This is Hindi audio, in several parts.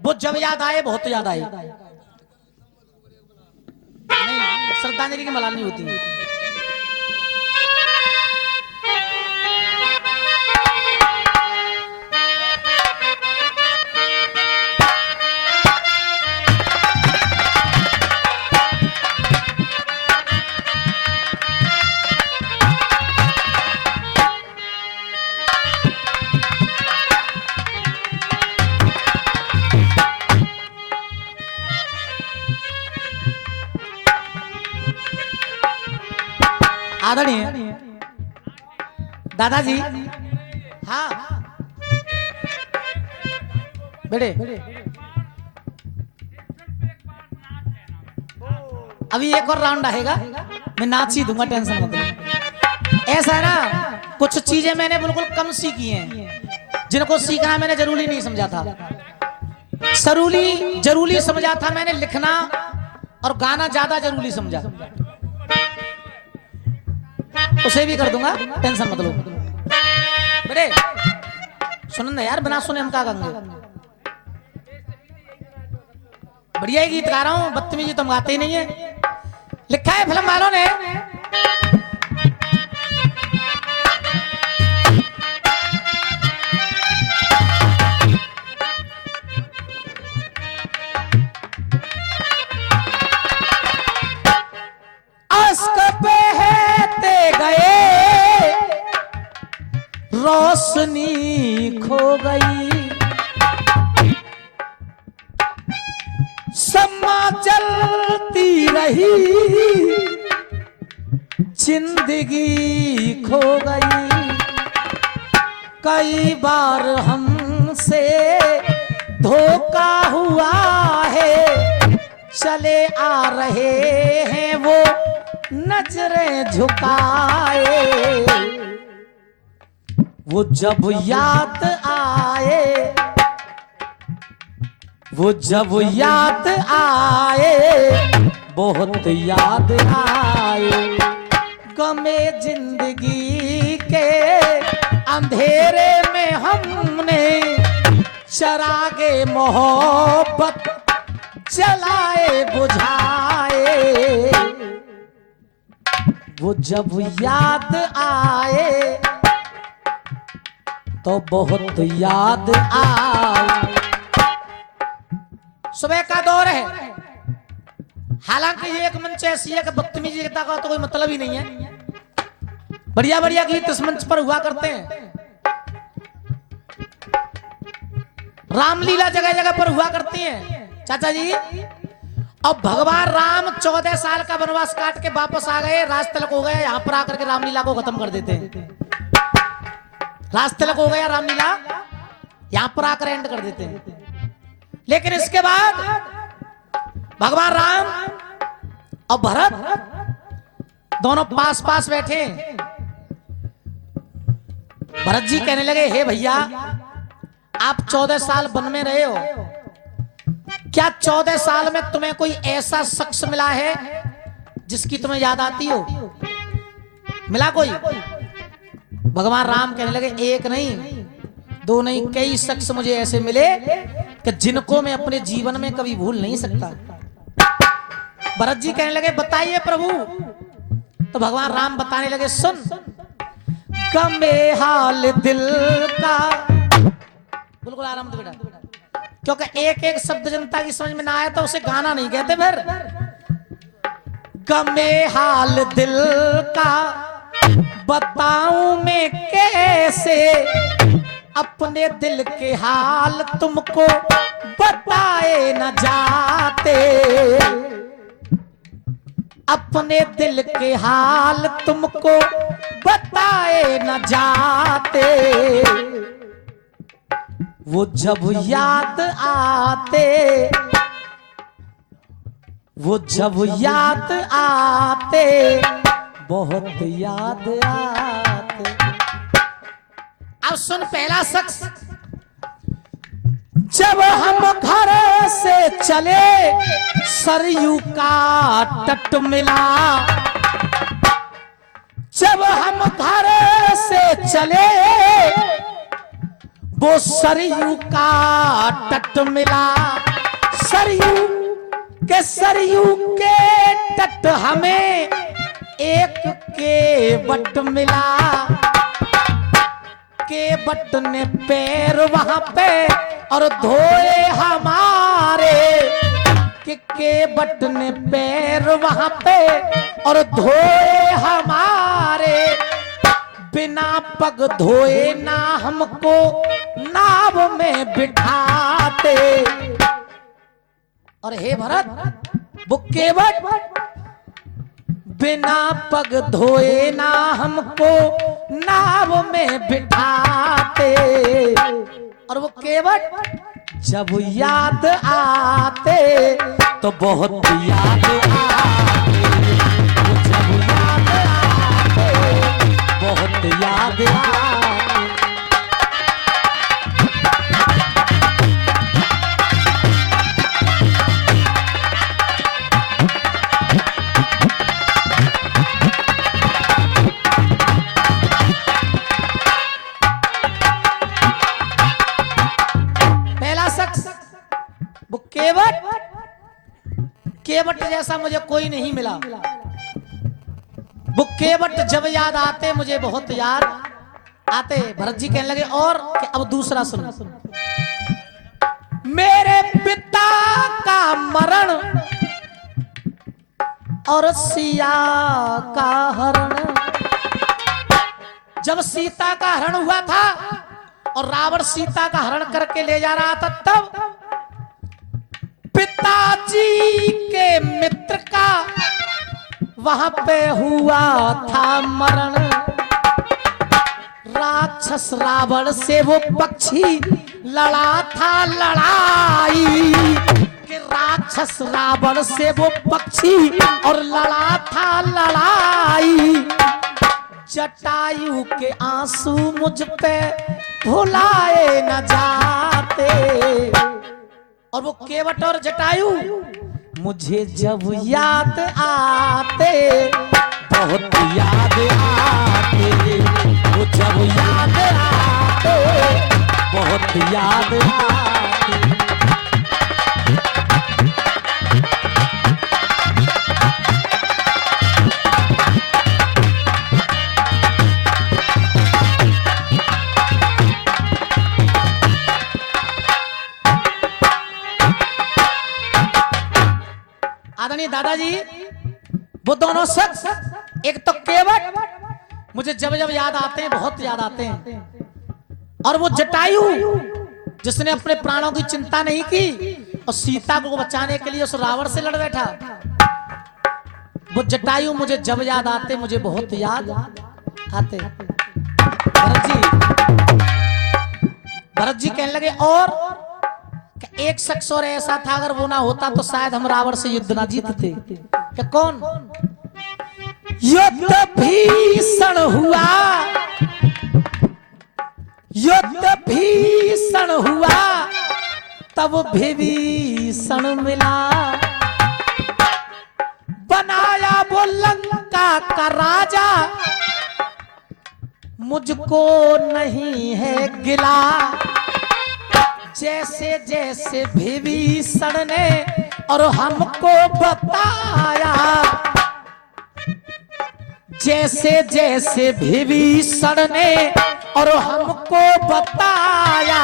वो जब याद आए बहुत याद आए। नहीं, श्रद्धांजलि की मलाल नहीं होती। आदरणीय दादाजी, हाँ बेटे, अभी एक और राउंड आएगा, मैं नाच ही दूंगा, टेंशन मत लो। ऐसा है ना, कुछ चीजें मैंने बिल्कुल कम सीखी हैं, जिनको सीखना मैंने जरूरी नहीं समझा था। जरूरी समझा था मैंने लिखना, और गाना ज्यादा जरूरी समझा। उसे भी कर दूंगा, टेंशन मत लो बेटे। सुन ना यार, बिना सुने हम क्या करेंगे। बढ़िया ही गीत गा रहा हूँ, बदतमीजी तुम गाते ही नहीं है। लिखा है फिल्म वालों ने, रोशनी खो गई, समा चलती रही, जिंदगी खो गई। कई बार हमसे धोखा हुआ है, चले आ रहे हैं वो नजरें झुकाए। वो जब याद आए, वो जब याद आए, बहुत याद आए। गमे जिंदगी के अंधेरे में हमने चरागे मोहब्बत जलाए बुझाए। वो जब याद आए तो बहुत याद आए। सुबह का दौर है, हालांकि ये एक मंच ऐसी है कि बदतमीजी का तो कोई मतलब ही नहीं है। बढ़िया बढ़िया गीत इस मंच पर हुआ करते हैं, रामलीला जगह जगह पर हुआ करती है चाचा जी। अब भगवान राम 14 साल का वनवास काट के वापस आ गए, राज तिलक हो गया, यहाँ पर आकर के रामलीला को खत्म कर देते हैं। राज तिलक हो गया रामलीला, यहां पर आकर एंड कर देते हैं। लेकिन इसके बाद भगवान राम और भरत दोनों पास पास बैठे। भरत जी कहने लगे, हे भैया, आप 14 साल वन में रहे हो, क्या 14 साल में तुम्हें कोई ऐसा शख्स मिला है जिसकी तुम्हें याद आती हो? मिला कोई? भगवान राम कहने लगे, एक नहीं, दो नहीं, कई शख्स मुझे ऐसे मिले कि जिनको मैं अपने जीवन में कभी भूल नहीं सकता। भरत जी कहने लगे, बताइए प्रभु। तो भगवान राम बताने लगे, सुन, गमे हाल दिल का, बिल्कुल आराम से बेटा, क्योंकि एक एक शब्द जनता की समझ में ना आया तो उसे गाना नहीं कहते। फिर गमे हाल दिल का बताऊं मैं कैसे, अपने दिल के हाल तुमको बताए न जाते। अपने दिल के हाल तुमको बताए न जाते। वो जब याद आते, वो जब याद आते, बहुत याद आते। अब सुन, पहला शख्स, जब हम घर से चले सरयू का तट मिला। जब हम घर से चले वो सरयू का तट मिला, सरयू के तट हमें एक केवट मिला। केवट ने पैर वहां पे और धोए हमारे, कि केवट ने पैर वहां पे और धोए हमारे। बिना पग धोए ना हमको नाव में बिठाते। और हे भरत, वो केवट बिना पग धोए ना हमको नाव में बिठाते। और वो केवट जब याद आते तो बहुत याद आते, जब याद आते बहुत याद आते। केवट जैसा मुझे कोई नहीं मिला। वो केवट जब याद आते मुझे बहुत याद आते। भरत जी कहने लगे और कि अब दूसरा सुनो। मेरे पिता का मरण और सिया का हरण। जब सीता का हरण हुआ था और रावण सीता का हरण करके ले जा रहा था, तब पिताजी के मित्र का वहां पे हुआ था मरण। राक्षस रावण से वो पक्षी लड़ा था लड़ाई, कि राक्षस रावण से वो पक्षी और लड़ा था लड़ाई। जटायु के आंसू मुझ पे भुलाए न जाते। और वो केवट और जटायु मुझे जब याद आते बहुत याद आते, वो जब याद आते बहुत याद आते। आदरणीय दादाजी, वो दोनों शख्स, एक तो केवट मुझे जब जब याद आते हैं बहुत याद आते हैं, और वो जटायु जिसने अपने प्राणों की चिंता नहीं की और सीता को बचाने के लिए उस रावण से लड़ बैठा। वो जटायु मुझे जब याद आते मुझे बहुत याद आते। भरत जी कहने लगे और एक शख्स और ऐसा था, अगर वो ना होता तो शायद हम रावण से युद्ध ना जीतते। क्या कौन? युद्ध भीषण हुआ, युद्ध भीषण हुआ, तब विभीषण मिला। बनाया वो लंका का राजा, मुझको नहीं है गिला। जैसे जैसे विभीषण ने और हमको बताया, जैसे जैसे विभीषण ने और हमको बताया,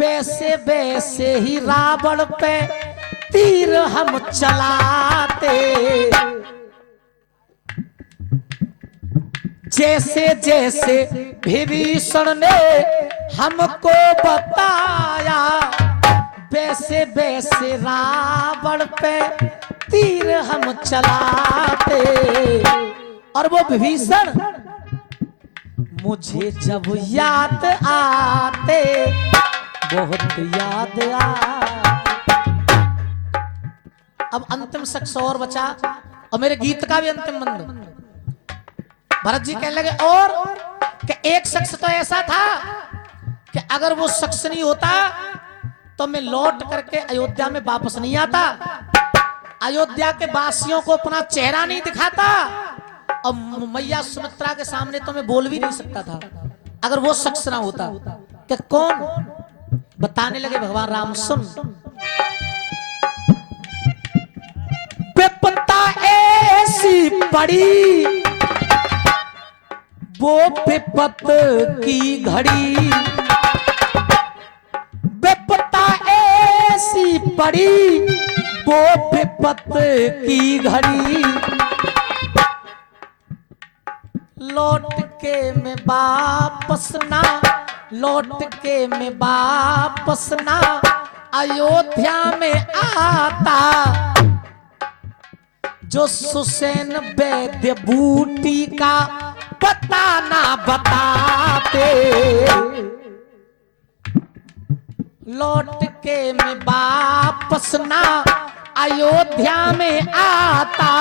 वैसे वैसे ही रावण पे तीर हम चलाते। जैसे जैसे विभीषण ने हमको बताया, वैसे वैसे रावण पे तीर हम चलाते। और वो विभीषण मुझे जब याद आते बहुत याद आते। अब अंतिम शख्स और बचा, और मेरे गीत का भी अंतिम बंद। भरत जी कहने लगे और कि एक शख्स तो ऐसा था कि अगर वो शख्स नहीं होता तो मैं लौट करके अयोध्या में वापस नहीं आता, अयोध्या के वासियों को अपना चेहरा नहीं दिखाता, और मैया सुमित्रा के सामने तो मैं बोल भी नहीं सकता था अगर वो शख्स ना होता। कि कौन? बताने लगे भगवान राम, सुन। विपत्ता ऐसी पड़ी वो विपत की घड़ी, विपत्ता ऐसी पड़ी वो विपत की घड़ी, लौट के मैं वापस ना, लौट के मैं वापस ना अयोध्या में आता, जो सुसैन वैद्य बूटी का पता ना बताते, लौट के मैं वापस ना अयोध्या में आता,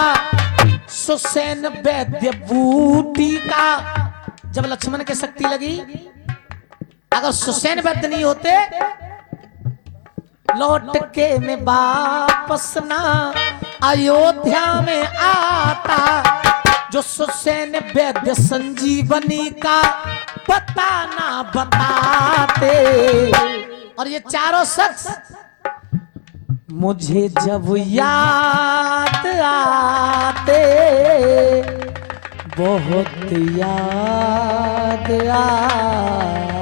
सुसैन वैद्य बूटी का। जब लक्ष्मण के शक्ति लगी, अगर सुसैन वैद्य नहीं होते, लौट के मैं वापस ना अयोध्या में आता, जो सुसैन वैद्य संजीवनी का पता ना बताते। और ये चारों शख्स मुझे जब याद आते, बहुत याद आते।